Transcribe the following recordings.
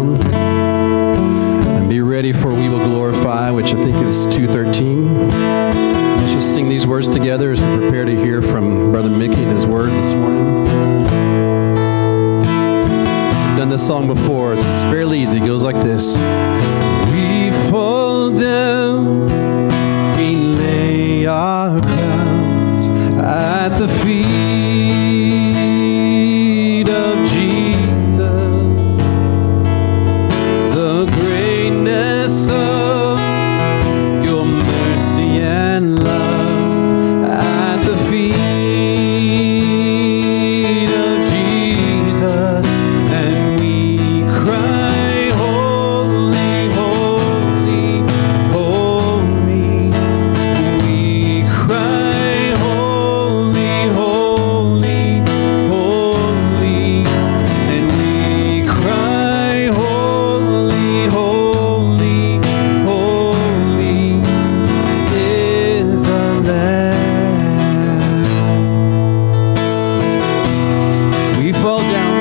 down and be ready for We Will Glorify, which I think is 2:13. Let's just sing these words together as we prepare to hear from Brother Mickey and his word this morning. We've done this song before. It's fairly easy. It goes like this. We fall down, we lay our crowns at the feet of Jesus. The greatness of your mercy and love at the feet of Jesus, and we cry, holy, holy, holy. We cry, holy, holy, holy. And we cry, holy, holy, holy is the Lamb. We fall down,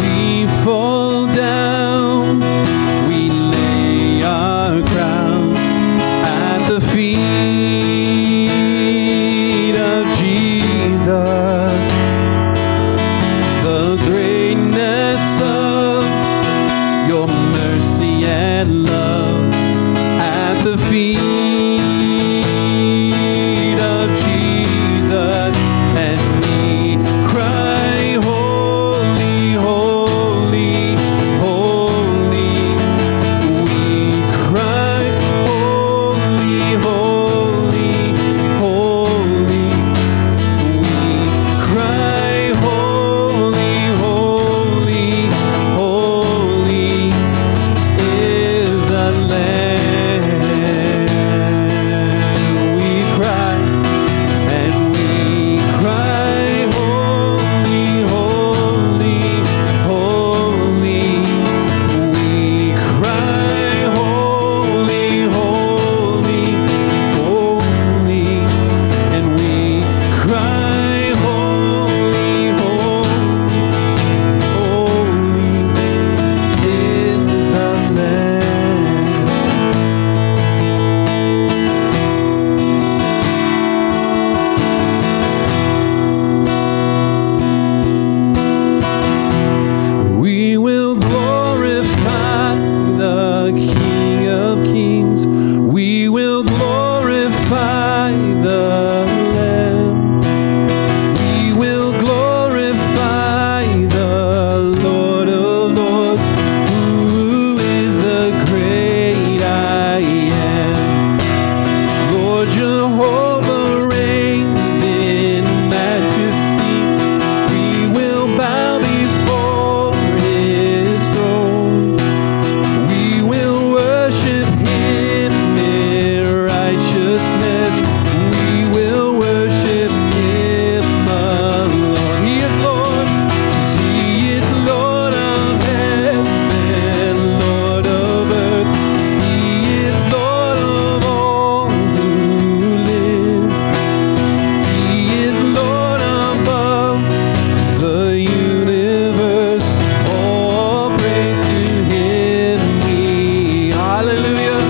we fall down, we lay our crowns at the feet of Jesus. The greatness of your mercy and love at the feet of Jesus, and we cry, holy, holy, holy. We cry, holy, holy, holy. We cry, holy, holy, holy is the Lamb. We cry, and we cry, holy, holy, holy. We cry, holy, holy, holy. And we cry, holy, holy, holy is the Lamb. We will glorify the King of Kings. We will glorify the Lamb. We will glorify the Lord of Lords, who is the great I am. Lord Jehovah reigns in majesty. We will bow before his throne. We will worship him in righteousness. We will worship him alone. He is Lord. He is Lord of heaven, Lord of earth. He is Lord of all who live. He is Lord above the universe. All praise to him be. Hallelujah.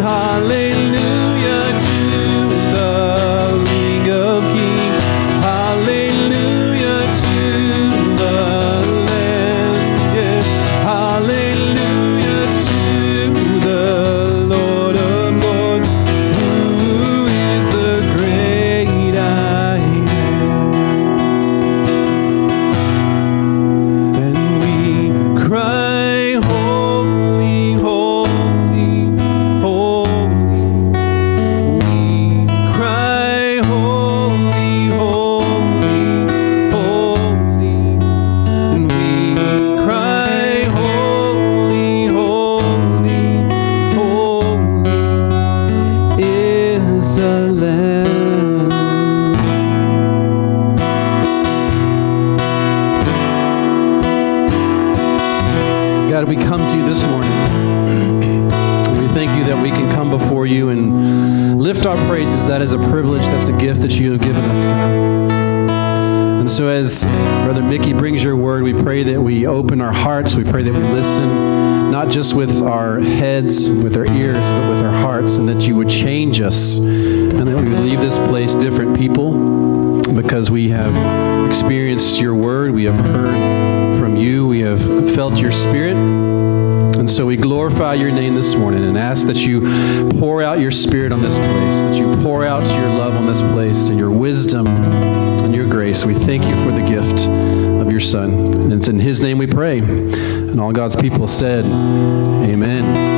Hallelujah to the King of Kings. Hallelujah to the Lamb. Yes. Hallelujah to the Lord of Lords, who is the great I am. And we cry, holy, holy, holy. We cry, holy, holy, holy. And we cry, holy, holy, holy is the Lamb. God, we come to you this morning. We thank you that we can come before you and lift our praises. That is a privilege. That's a gift that you have given us, God. And And so as Brother Mickey brings your word, we pray that we open our hearts. We pray that we listen, not just with our heads, with our ears, but with our hearts, and that you would change us, and that we would leave this place different people because we have experienced your word, we have heard from you, we have felt your spirit. And so we glorify your name this morning and ask that you pour out your spirit on this place, that you pour out your love on this place and your wisdom and your grace. We thank you for the gift of your Son. And it's in his name we pray. And all God's people said, amen.